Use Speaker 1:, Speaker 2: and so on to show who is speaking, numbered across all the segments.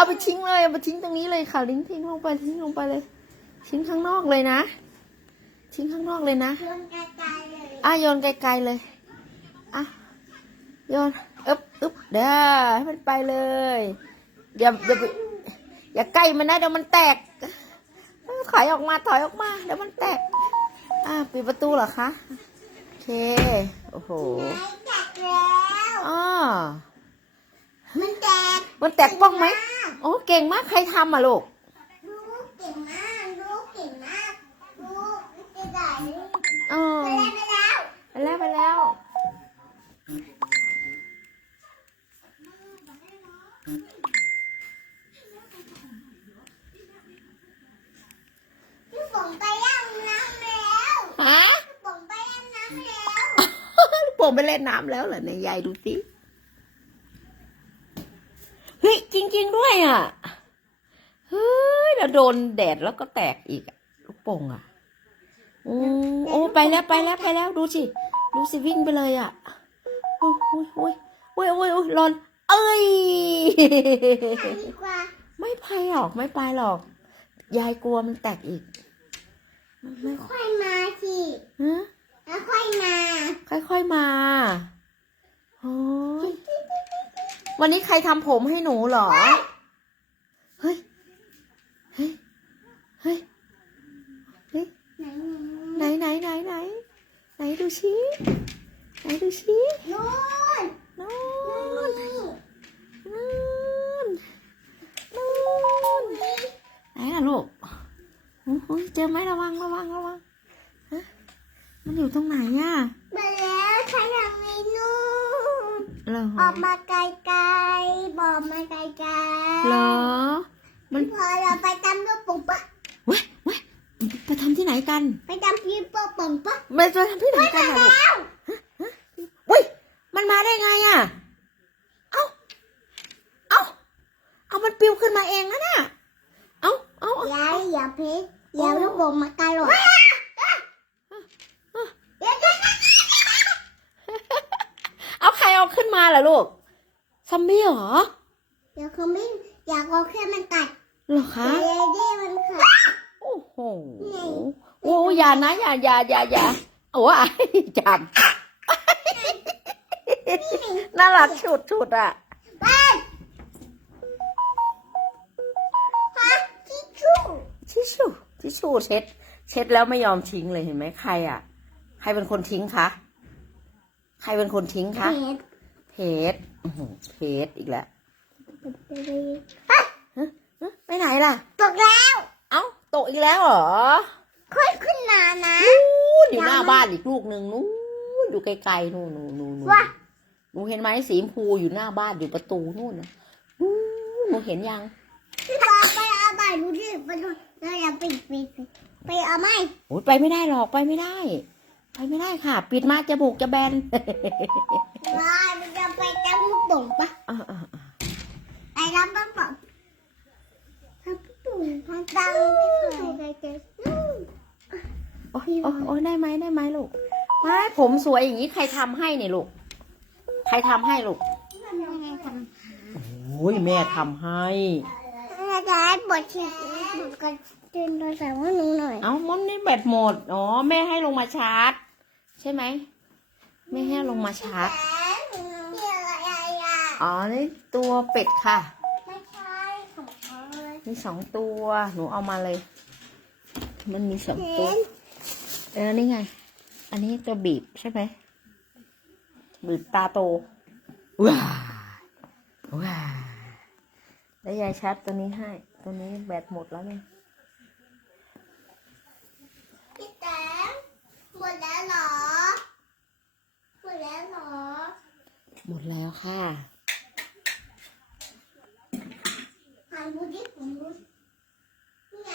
Speaker 1: เอาไปทิ้งเลยเอาไปทิ้งตรงนี้เลยค่ะลิ้งทิ้งลงไปทิ้งลงไปเลย ทิ้งข้างนอกเลยนะ ทิ้งข้างนอกเลยนะ
Speaker 2: โยนกระจายเลย
Speaker 1: อะโยนไกลๆเลยอะโยนอึ๊บอึ๊บเดี๋ยวให้มันไปเลยอย่าอย่าไปอย่าใกล้มันนะเดี๋ยวมันแตกถอยออกมาถอยออกมาเดี๋ยวมันแตกอะปิดประตูเหรอคะโอเคโอ้โห
Speaker 2: ไม่แตกแล้ว
Speaker 1: อ๋อ
Speaker 2: มันแตก
Speaker 1: มันแตกบ้องไหม โอ้เก่งมากใครทำอะลูก
Speaker 2: ลูกเก่งมากลูกเก่งมากลูกจะได้
Speaker 1: อ๋อ
Speaker 2: ไปแล้วไปแล้ว
Speaker 1: ไปแล้วไปแล้ว
Speaker 2: ลูกผมไปย่างน้ำแล้ว
Speaker 1: ฮะ
Speaker 2: ลูกผมไปย่างน้ำแล้ว
Speaker 1: ลูกโป่งไปเล่นน้ำแล้วเหรอในยายดูสิ ฮ้ยจริง ๆ ด้วยอะ เฮ้ยแล้วโดนแดดแล้วก็แตกอีกอะลูกโป่งอะ โอ้โอ้ไปแล้วไปแล้วไปแล้วดูสิดูสิวิ่งไปเลยอะ โอ้ยโอ้ยโอ้ยโอ้ยโอ้ยโอ้ยร้อน เอ้ย
Speaker 2: ไปดีกว่า
Speaker 1: ไม่ไปหรอกไม่ไปหรอก ยายกลัวมันแตกอีก ไม่
Speaker 2: ค่อยมาสิ
Speaker 1: ฮะ
Speaker 2: แล้วค่อยมา
Speaker 1: ค่อยๆมาโอ้ย วันนี้ใครทำผมให้หนูเหรอ เฮ้ย เฮ้ย เฮ้ย เฮ้ย
Speaker 2: ไหน
Speaker 1: ไหนไหนไหนไหนไหนดูชิไหนดูชิ
Speaker 2: นู่น
Speaker 1: นู่
Speaker 2: นู่
Speaker 1: น
Speaker 2: นนี่
Speaker 1: นู่นนู่นไหนล่ะลูกโอ้โหเจอไหมระวังระวังระวังฮะมันอยู่ตรงไหนอะ
Speaker 2: มาแล้วใช้ทางนี้นู่น
Speaker 1: เหรอ
Speaker 2: ออกมาไกลๆบอกมาไกลๆ
Speaker 1: เหรอ มัน
Speaker 2: พอเราไปตามลูกปุ่งปะ
Speaker 1: เว้ยเว้ยไปทำที่ไหน กัน
Speaker 2: ไปตามพี่ปุ๊ปุ่งปะ
Speaker 1: ไปจะทำที่ไหนกันอะลูก
Speaker 2: แล้ว
Speaker 1: เว้ยมันมาได้ไงอะ เอ้า เอ้า เอามันปลิวขึ้นมาเองนะน่ะ เอ้า เอ้าเอ้า
Speaker 2: ยายอย่าเพชรอย่าลูกปุ่งมาไกลหรอกเดี๋ยวจะ
Speaker 1: เอาใครเอาขึ้นมาล่ะลูกซัมบี้เหรอ
Speaker 2: เดี๋ยวเขาไม่อยากเอาแค่มันกัด
Speaker 1: เหรอคะ
Speaker 2: เดี๋ยวเดี๋ยวมันขาด
Speaker 1: โอ้โห โอ้อย่านะอย่าอย่าอย่าอย่าโอ้ยจับน่ารักชุดชุดอะ
Speaker 2: ไปฮะทิชชู่
Speaker 1: ทิชชู่ทิชชู่เช็ด เช็ดแล้วไม่ยอมทิ้งเลยเห็นไหมใครอะ ใครเป็นคนทิ้งคะใครเป็นคนทิ้งคะ
Speaker 2: เห็ด
Speaker 1: เพชรอื้อหือเพชรอีกแล้วไปไหนล่ะ
Speaker 2: ตกแล้ว
Speaker 1: เอ้า ตกอีกแล้วเหรอ
Speaker 2: ค่อย
Speaker 1: บ้านอีกลูกหนึ่งนู่นอยู่ไกลๆนู่นนู่นนู่นนู่น
Speaker 2: ว่า
Speaker 1: หนูเห็นไหมสีชมพูอยู่หน้าบ้านอยู่ประตูนู่นน่ะนู่นหนูเห็นยัง
Speaker 2: พี่บอลไปเอาใบดูดิไปดูเราอย่าปิดปิดปิดไปเอาไหม
Speaker 1: โอ้ยไปไม่ได้หรอกไปไม่ได้ ไปไม่ได้ค่ะ ปิดมากจมูกจะแบน
Speaker 2: ว้ายมันจะไปตามลูกปุ่งปะ
Speaker 1: อ่าอ่าอ่า
Speaker 2: ไปรับลูกปุ่งทำลูกปุ่งทำตังพี่เคยไปเจอ
Speaker 1: โอ้ยโอ้ยโอ้ยได้ไหมได้ไหมลูกไม่ผมสวยอย่างนี้ใครทำให้เนี่ยลูก ใครทำให้ลูก
Speaker 2: ยังไงท
Speaker 1: โอ้ยแม่ทำให้ำ
Speaker 2: อาจารย์บทชีบทกันตื่นโทรศัพท์ให้หนูหน่อย
Speaker 1: เอ้ามอนนี่แบตหมด อ๋อ แม่ให้ลงมาชาร์จ ใช่ไหมแม่ให้ลงมาชาร์จ
Speaker 2: นี่อะไรอะ
Speaker 1: อ๋อ นี่ตัวเป็ดค่ะ
Speaker 2: ไม่ใช่ของเขาเลย
Speaker 1: มีสองตัว หนูเอามาเลย มันมีสองตัว
Speaker 2: เห็น
Speaker 1: เออนี่ไง อันนี้ตัวบีบใช่ไหม บีบตาโต ว้าวว้าวแล้วยายชาร์จตัวนี้ให้ ตัวนี้แบตหมดแล้วเนี่ย
Speaker 2: พี่แตมหมดแล้วเหรอ หมดแล้วเหรอ
Speaker 1: หมดแล้วค่ะ
Speaker 2: หันดูดิผมดูนี่ไง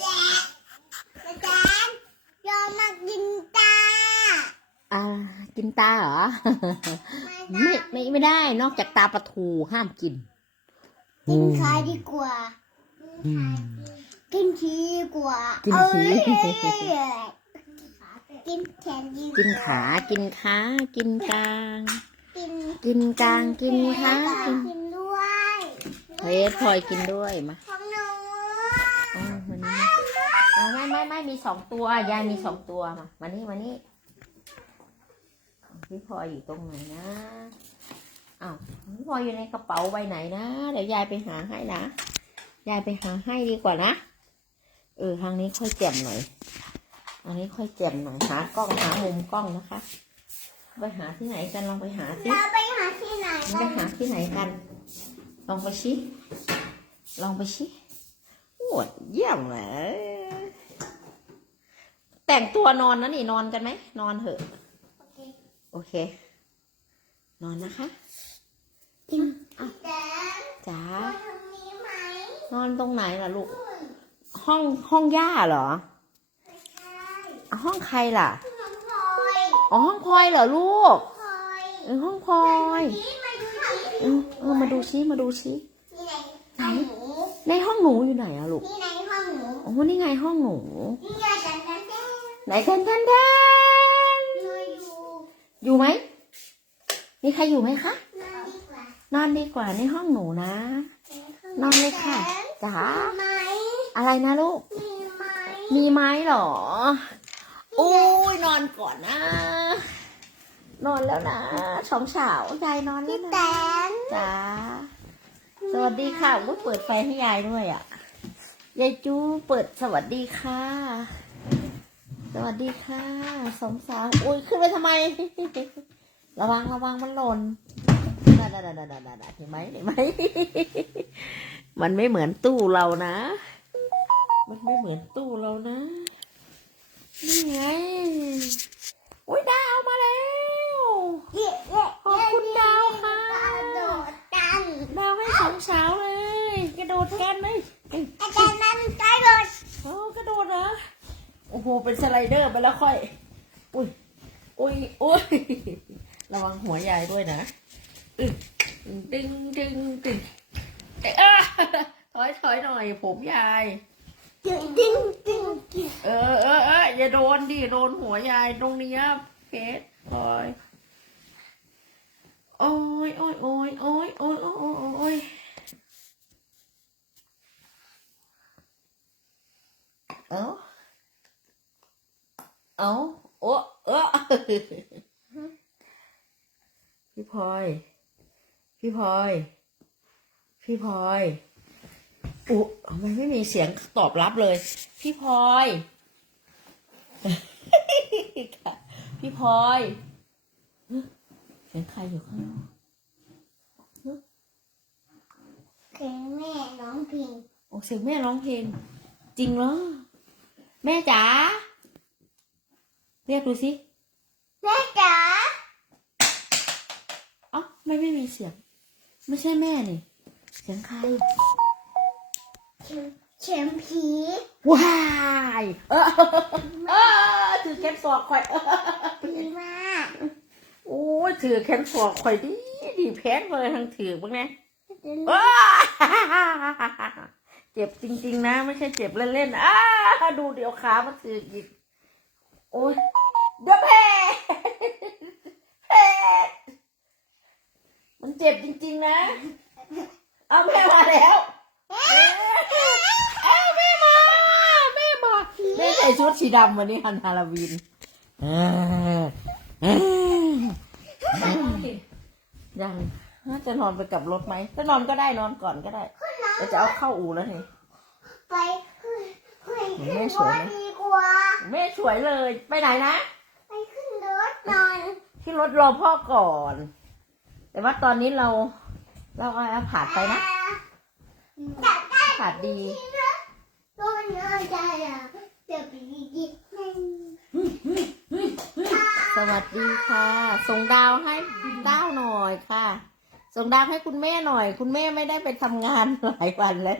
Speaker 2: และอาจาร ย์ยอมมากินตา
Speaker 1: อ่า กินตาเหรอ ไม่ไม่ไม่ได้นอกจากตาปลาทูห้ามกิน
Speaker 2: กินขาดีกว่า
Speaker 1: อืม
Speaker 2: กินขี้ดีกว่า
Speaker 1: กินขี้
Speaker 2: เอ้ยกินแขนดีกว่า
Speaker 1: กินขา กินขา กินกลาง
Speaker 2: กิกิน
Speaker 1: กินกลาง กินค่ะกิน
Speaker 2: กินด้วย
Speaker 1: เฮ้ยพลอยกินด้วยมา ไม่ไม่ไม่มีสองตัวยายมีสองตัวมามานี่มานี่พี่พลอยอยู่ตรงไหนนะอ้าวพี่พลอยอยู่ในกระเป๋าใบไหนนะเดี๋ยวยายไปหาให้นะยายไปหาให้ดีกว่านะเออทางนี้ค่อยแจ่มหน่อยอันนี้ค่อยแจ่มหน่อยหากล้องหามุมกล้องนะคะ ไปหาที่ไหนกันลองไปหาสิ
Speaker 2: เราไปหาที่ไหน
Speaker 1: มัน
Speaker 2: กั
Speaker 1: จะ
Speaker 2: น
Speaker 1: หาที่ไหนกัน ลองไปชิลองไปชิโอ้ยเยี่ยมเลย แต่งตัวนอนนะนี่นอนกันไหม นอนเถอะ
Speaker 2: โอเค
Speaker 1: โอเค นอนนะคะ
Speaker 2: แต่
Speaker 1: จ๋า
Speaker 2: ตรงนี้ไหม
Speaker 1: นอนตรงไหนล่ะลูกห้องห้องย่าเหรอ
Speaker 2: ไม่ใช่
Speaker 1: อะห้องใครล่ะ
Speaker 2: น้องพลอย
Speaker 1: อ๋อห้องพลอยเหรอลูก
Speaker 2: พลอย
Speaker 1: เออห้องพลอย
Speaker 2: นี่มาดูสิ
Speaker 1: เออเออมาดูชิมาดูชิ
Speaker 2: ที่ไหนห้องหนู
Speaker 1: ในห้องหนูอยู่ไหนอะลูก
Speaker 2: ที่ไหนห้องหนู
Speaker 1: โอ้นี่ไงห้องหนู
Speaker 2: นี่ยา น
Speaker 1: กันกันแทน
Speaker 2: นอนอยู่
Speaker 1: อยู่ไหม มีใครอยู่ไหมคะ
Speaker 2: นอนดีกว่าน
Speaker 1: อนดีกว่าในห้องหนูนะ นอนเลยค่ะจ๋า
Speaker 2: มีไหม
Speaker 1: อะไรนะลูก
Speaker 2: มีไหม
Speaker 1: มีไหมเหรอโอ้ยนอนก่อนนะ นอนแล้วนะสองสาวยายนอนแล้ว
Speaker 2: พี่
Speaker 1: นะ
Speaker 2: แตน
Speaker 1: จ๋าสวัสดีค่ะอุ้ยเปิดไฟให้ยายด้วยอะยายจูเปิดสวัสดีค่ะ สวัสดีค่ะสองสาวอุ้ยขึ้นไปทำไม ระวังระวังมันหล่นดาดาดาดาดาดาดาเห็นไหมเห็นไหมมันไม่เหมือนตู้เรานะ มันไม่เหมือนตู้เรานะ นี่ไงอุ้ยดาวมาแล้ว
Speaker 2: เย้เย้
Speaker 1: ขอบคุณดาวค่ะ
Speaker 2: กระโดดกัน
Speaker 1: ดาวให้สองสาวเลย กระโดดกันเลย
Speaker 2: อาจารย์นั้นกระโดด
Speaker 1: โอ้กระโดดนะ โอ้โห เป็นสไลเดอร์ไปแล้วค่อย อุ้ย อุ้ย อุ้ย ระวังหัวยายด้วยนะดึงดึงดึงดึงถอยถอยหน่อย ผมยาย
Speaker 2: ดึงดึงดึง
Speaker 1: เออเออเอออย่าโดนดิ โดนหัวยายตรงนี้เพชรถอยโอ้ยโอ้ยโอ้ยโอ้ยโอ้ยโอ้ยโอ้ยเออ เอาโอ้เออพี่พลอย พี่พลอย พี่พลอยอุ๊มันไม่มีเสียงตอบรับเลย พี่พลอยค่ะพี่พลอยเสียงใครอยู่ข้างนอก
Speaker 2: เพลงแม่ร้องเพลง
Speaker 1: โอ้เสียงแม่ร้องเพลงจริงเหรอแม่จ๋า เรียกดูสิ
Speaker 2: แม่จ๋า
Speaker 1: อ๋อไม่ไม่มีเสียง ไม่ใช่แม่นี่ เสียงใคร
Speaker 2: เข็มผี
Speaker 1: ว้ายเออเออถือแขนสอกข่อยเออ
Speaker 2: ผีมาก
Speaker 1: โอ้ยถือแขนสอกข่อยดีดีแพงเลยทางถือบ้างไงอ้าเจ็บจริง ๆ นะ ไม่ใช่เจ็บเล่นๆอ้าดูเดี๋ยวขามันถืออีก โอ้ยเดี๋ยวแพ้แพ้มันเจ็บจริง ๆ นะ เอาแม่มาแล้วเอาแม่มาแม่มาแม่ใส่ชุดสีดำวันนี้ฮันฮาโลวีนเออเออยังน่าจะนอนไปกับรถไหมถ้านอนก็ได้นอนก่อนก็ได้เราจะเอาเข้าอู่แล้วนี่
Speaker 2: ไปเฮ้ยเฮ้ย
Speaker 1: แม่
Speaker 2: ขึ้น
Speaker 1: ส
Speaker 2: ร
Speaker 1: วย
Speaker 2: ถ
Speaker 1: ไหม
Speaker 2: ดีก ว่า
Speaker 1: แม่สวยเลย ไปไหนนะ
Speaker 2: ไปขึ้นรถนอน
Speaker 1: ที่รถรอพ่อก่อน แต่ว่าตอนนี้เรา เราเอาผ่านไปนะ
Speaker 2: จับได้
Speaker 1: ผ่านดี
Speaker 2: ตัวนอนใจอะเดี๋ยวไปยิบให้
Speaker 1: สวัสดีค่ะ ส่งดาวให้ดาวหน่อยค่ะ ส่งดาวให้คุณแม่หน่อย คุณแม่ไม่ได้ไปทำงานหลายวันแล้ว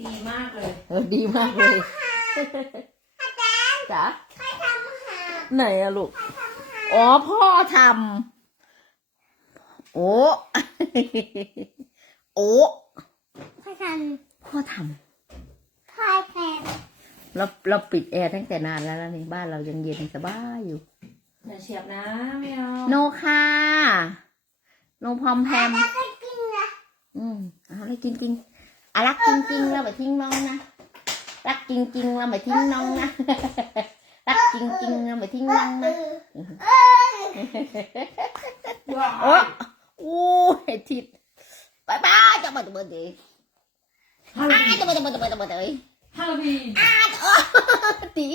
Speaker 3: ดีมากเลย
Speaker 1: เออ ดีมากเลย จ๋า
Speaker 2: ใครทำหา
Speaker 1: ไหนอะลูก
Speaker 2: ใครทำหา
Speaker 1: อ๋อพ่อทำโอ้โอ้
Speaker 2: ใครท
Speaker 1: พ่อทำ
Speaker 2: ใครแทนำ
Speaker 1: เราเราปิดแอร์ตั้งแต่นานแล้วนะนี่บ้านเรายังเย็นสบายอยู่
Speaker 2: น
Speaker 3: อย่าเฉียบนะไม่เอา
Speaker 1: โนค่ะโนพร้อมแพม
Speaker 2: แล้วก็กินนะ
Speaker 1: อืมเอาเลยจริงๆอะรักจริงๆเราไปทิ้งน้องนะ รักจริงๆเราไปทิ้งน้องนะรักจริงๆเราไปทิ้งน้องนะ
Speaker 2: เอ้ย
Speaker 1: โอ้โอ้ยทิดบายบายจะมาตัวเบอร์เดย์
Speaker 3: ฮาโล
Speaker 1: อ้า
Speaker 3: วีน
Speaker 1: จะมาตัวเบอร์เดย์เบอร์เดย์
Speaker 3: ฮาโลวีน
Speaker 1: ตี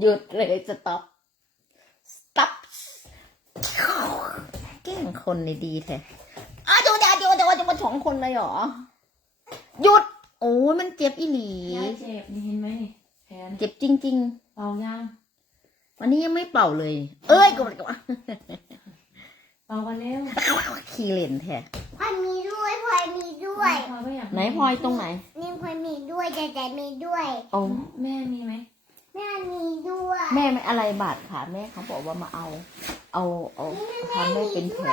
Speaker 1: หยุดเลยสต็อปสต็อปแกล้งคนในดีแท้อ้าวจะมาจะมาจะมาจะมาสองคนเลยเหรอหยุด โอ้ยมันเจ็บอีหลี
Speaker 3: ยายเจ็บนี่เห็นไหมนี่แผน
Speaker 1: เจ็บจริง
Speaker 3: เป่ายัง
Speaker 1: ๆ วันนี้ยังไม่เป่าเลย เอ้ยกูบอกว่า
Speaker 3: เป่ากันเร็ว
Speaker 1: ขี้เล่นแท้
Speaker 2: พลอยมีด้วยพลอยมีด้วย
Speaker 3: พลอยก็อยาก
Speaker 1: ไหนพลอยตรงไหน
Speaker 2: นี่พลอยมีด้วยแต่แต่มีด้วย
Speaker 1: โอ้
Speaker 3: แม่มีไหม
Speaker 2: แม่มีด้วย
Speaker 1: แม่ไม่อะไรบาดขาแม่เขาบอกว่ามาเอา เอาเอาทำให้เป็นแผล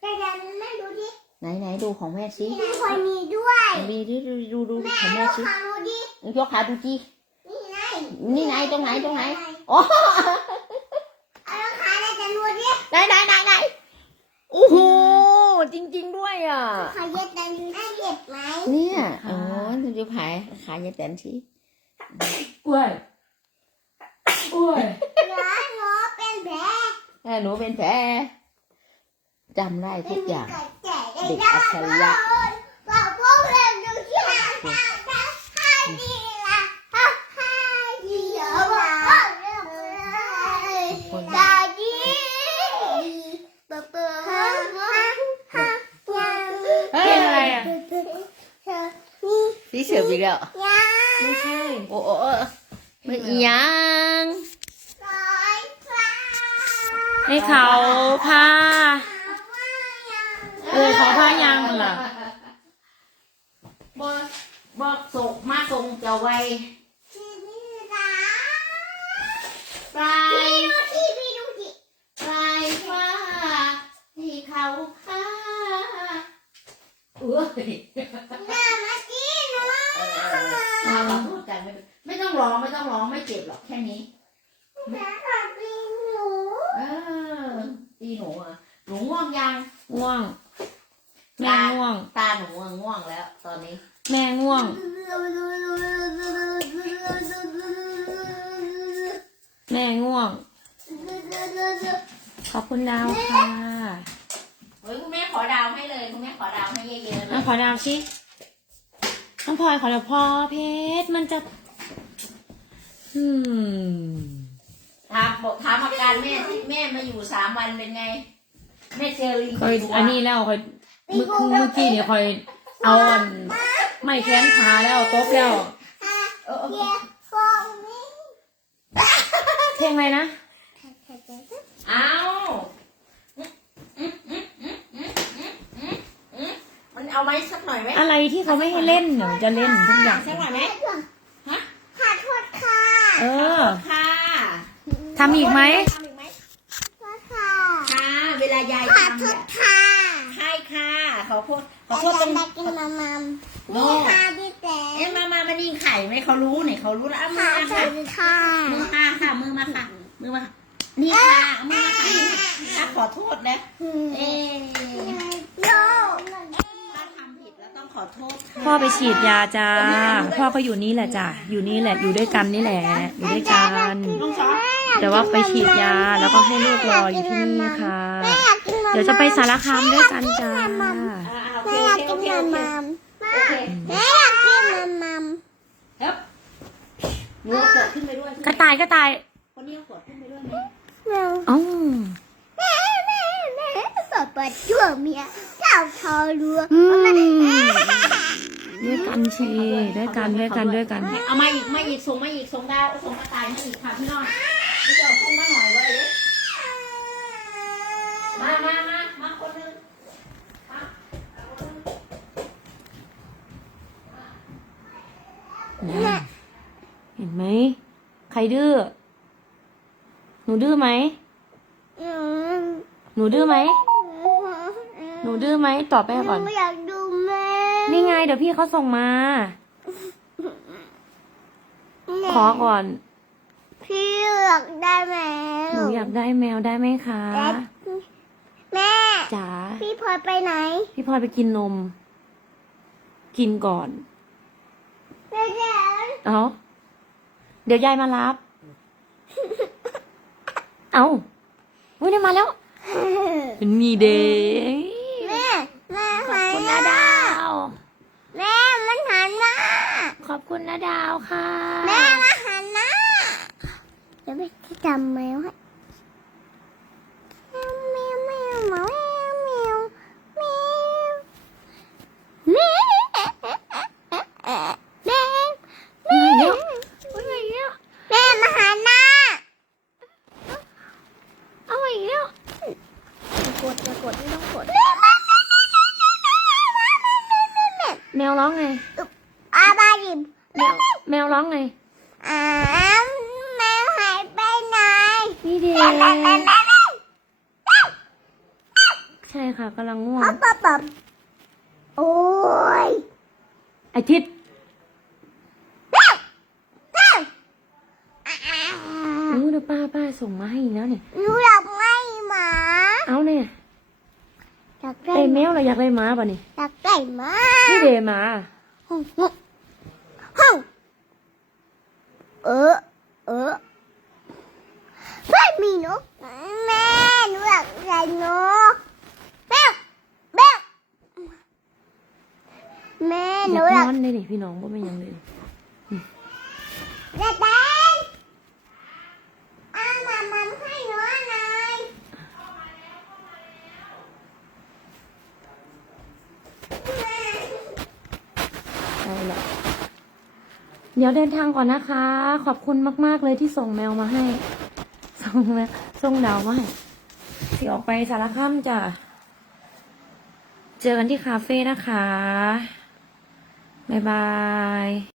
Speaker 2: แต่แต่แม่ดูดิ
Speaker 1: ไหนไหนดูของแม่สิ
Speaker 2: นี่พลอยมีด้วย
Speaker 1: ดูดูดูดูดูของ
Speaker 2: แม่
Speaker 1: แม่
Speaker 2: ยก
Speaker 1: สิ
Speaker 2: ขาดูดิ
Speaker 1: ยกขาดูจี
Speaker 2: นี่ไง
Speaker 1: นี่ไงตรงไหนตรงไหนโอ้
Speaker 2: เอาแล้วขาได้แต่ดูดิ
Speaker 1: ไหนไหนไหนไหนโอ้โหจริง ๆ ด้วยอะ
Speaker 2: ขาเย็ดแต่แม่เจ็บไหม
Speaker 1: เนี่ยอ๋อดูดูผายขายายแตนสิ
Speaker 3: อ้วยอ้วย
Speaker 2: เหลือหนูเป็นแผล
Speaker 1: เออหนูเป็นแผลจำได้ทุกอย่าง
Speaker 2: ไม่มีใครแจกได้
Speaker 1: เด็กอัจฉริยะ
Speaker 2: บอกพวกเราดูที่หาทางทางให้ดีละให้ดีละบอกเรื่องเลยดาดีเปิดเปิดฮะฮะฮะ
Speaker 1: เฮ้
Speaker 3: เพล
Speaker 1: ย
Speaker 3: งอะไรอ่ะ
Speaker 2: นี่
Speaker 1: พี่เสืออีกแล้ว
Speaker 2: ยา
Speaker 3: ไม่ใช่
Speaker 1: โอ้โอ้โอ้ไม่อีหยัง
Speaker 2: สายฟ้า
Speaker 3: ให้เขาพา เออเขาพายังล่ะ
Speaker 1: บอกบอกส่งมาส่งจะไว
Speaker 2: ที่นี่นะ
Speaker 1: ปลาย
Speaker 2: พี่ดูที่พี่ดูที่
Speaker 1: ปลายฟ้าที่เขาค่าเอ้ย
Speaker 2: หน้ามาจีหนู
Speaker 1: มาขอโทษกันไม่เป็นไม่ต้องร้องไม่ต้องร้องไม่เจ็บหรอกแค่นี้
Speaker 2: แม่ขับลิงหนู
Speaker 1: เออตีหนูอะหนูง่วงยัง
Speaker 3: ง่วง แม่ง่วง
Speaker 1: ตาหนูอะง่วงแล้ว ตอนนี้
Speaker 3: แม่ง่วง แม่ง่วง ขอบคุณดาวค่ะ
Speaker 1: เฮ้ยคุณแม่ขอดาวให้เลยคุณแม่ขอดาวให้เยอะๆเล
Speaker 3: น้อง
Speaker 1: ย
Speaker 3: ขอดาวสิน้องพลอยขอดาวพอเพชรมันจะ อืม
Speaker 1: ถามบอกถามอาการแม่ที่แม่มาอยู่สามวันเป็นไงแม่เจอลิง
Speaker 3: คอย
Speaker 1: ตัว
Speaker 3: อันนี้แล้วคอยเมื่อเมื่อกี้เนี่ยคอยเอาอันไม่แขนขาแล้วตบแล้ว
Speaker 1: เออเออ
Speaker 2: เดี๋ยวฟองนี้
Speaker 3: เพลงอะไรนะ
Speaker 1: เอามันเอาไหมสักหน่อยไหม
Speaker 3: อะไรที่เขาไม่ให้เล่นเดี๋ยวจะเล่นทุกอย่าง
Speaker 1: สักหน่อยไหม
Speaker 2: ขอโทษค่ะ
Speaker 3: เออ
Speaker 1: ค่ะ
Speaker 3: ทำอีกไหม
Speaker 1: ทำอีกไหม
Speaker 2: ขอค่ะ
Speaker 1: ค่ะ เวลายาย
Speaker 2: ขอ
Speaker 1: ทำ
Speaker 2: โท
Speaker 1: เนี่ย
Speaker 2: ษค่ะ
Speaker 1: ใช่ ค่ะขอโทษขอ
Speaker 2: แต่
Speaker 1: โทษต
Speaker 2: จะ
Speaker 1: รง
Speaker 2: ได้กินมามัมนี่ค่ะพี่แต่
Speaker 1: เอ๊ะมามามานี่ไข่ไหมเขารู้เนี่ยเขารู้แล้วเอา
Speaker 2: ข
Speaker 1: มื
Speaker 2: อ
Speaker 1: อมา
Speaker 2: โท
Speaker 1: ค่ะ
Speaker 2: ษค่ะ
Speaker 1: มือมาค่ะมือมาค่ะมือมาค่ะนี่ค่ะเอามือมาค่ะถ้าขอโทษนะเอ๊ะ
Speaker 2: โย
Speaker 1: ถ้าทำผิดแล้วต้องขอโทษค่ะ
Speaker 3: พ่อไปฉีดยาจ้า พ่อก็อยู่นี่แหละจ้ะอยู่นี่แหละอยู่ด้วยกันนี่แหละ อยู่ด้วยกัน
Speaker 1: น้องซอส
Speaker 3: แต่ว่าไปฉีดยาแล้วก็ให้ลูกรออยู่ที่นี่ค่ะ
Speaker 2: แม่อยากกินมามัม
Speaker 3: เดี๋ยวจะไปสารคามด้วยกันจ้า
Speaker 1: อ่าโอเค
Speaker 2: แม่ อยาก
Speaker 1: โอ
Speaker 2: กิน
Speaker 1: เค
Speaker 2: มา
Speaker 1: โอเค
Speaker 2: มัม
Speaker 1: โอเค
Speaker 2: แม่อยากกินมามัม
Speaker 1: เฮ้ยหนูเอาขวดขึ้นไปด้วย
Speaker 3: กระต่ายกระต่าย
Speaker 1: คนนี้เอาขวดขึ้นไปด้วยไหม
Speaker 2: แม่
Speaker 3: อ๋อ
Speaker 2: แม่แม่แม่สอบปัดชั่วเมียเจ้าทอรัว
Speaker 3: ด้วยกันชีด้วยกันด้วยกันด้วยกัน
Speaker 1: เอามาอีกมาอีกส่งมาอีกส่งดาวส่งกระต่ายมาอีกค่ะพี่น้องพี่เจ้าขึ้นมาหน่อยไว้เลยมามา
Speaker 3: รดื้อ หนูดื้อไหม หนูดื้อไหม หนูดื้อไหมตอบแม่ก่อน
Speaker 2: ไม่อยากดูแม่
Speaker 3: นี่ไงเดี๋ยวพี่เขาส่งมา ขอก่อนเพ
Speaker 2: พี่อยากได้แมว
Speaker 3: หนูอยากได้แมวได้ไหมคะ
Speaker 2: และแม่
Speaker 3: จ๋า
Speaker 2: พี่พลอยไปไหน
Speaker 3: พี่พลอยไปกินนม กินก่อน
Speaker 2: เดี๋ยวเดี๋ยว
Speaker 3: เอา เดี๋ยวยายมารับ เอาอุ้ยนี่มาแล้ว นี่เด้ง
Speaker 2: แม่แม่
Speaker 3: ขอบ
Speaker 2: หัน
Speaker 3: คุณ
Speaker 2: มา
Speaker 3: นะดาว
Speaker 2: แม่มันหันมา
Speaker 3: ขอบคุณนะดาวค่ะ
Speaker 2: แม่มาหันมาเดี๋ยวไปจำแมวให้แมวแมวแมวแมวแมวแมวแมว
Speaker 3: อุ้ยเยอะอุ้ยเยอะ
Speaker 2: แม่มาหันมา
Speaker 3: เอาอีกแล้ว
Speaker 2: กดจะกดไม่ต้องกด
Speaker 3: แมวร้องไง
Speaker 2: อาบาดิม
Speaker 3: แมวแมวร้องไง
Speaker 2: อ่าแมวหายไปไหน
Speaker 3: นี่เด้
Speaker 2: แม่แม่แม่แม่
Speaker 3: ใช่ค่ะกำลังง่วง
Speaker 2: ปั๊บปั๊บปั๊บโอ้ย
Speaker 3: ไอทิศ
Speaker 2: แม่แม่
Speaker 3: อู้ เดี๋ยวป้าป้าส่งมาให้อีกแล้วเนี่ย
Speaker 2: หนูอยากไล่หมา
Speaker 3: เอาเนี่ย
Speaker 2: อยากได้
Speaker 3: ไอแมวเราอยากได้หม้าป่ะนี่
Speaker 2: อยากได้หมา
Speaker 3: นี่เดหมา
Speaker 2: ห้องห้องเออเออไม่มีนกแม่หนูอยากได้นกแม่แม่แม่ห
Speaker 3: อ
Speaker 2: นู
Speaker 3: ยาก
Speaker 2: อยาก
Speaker 3: นอนเลยนี่พี่น้องก็ไม่ยังเลย
Speaker 2: จะแดงเอามามาให้หนูหน่อย
Speaker 3: ใช่แหละ เดี๋ยวเดินทางก่อนนะคะ ขอบคุณมาก ๆ เลยที่ส่งแมวมาให้ ส่งแมวส่งดาวมาให้สิออกไปสารคามจ้ะ เจอกันที่คาเฟ่นะคะ บ๊ายบาย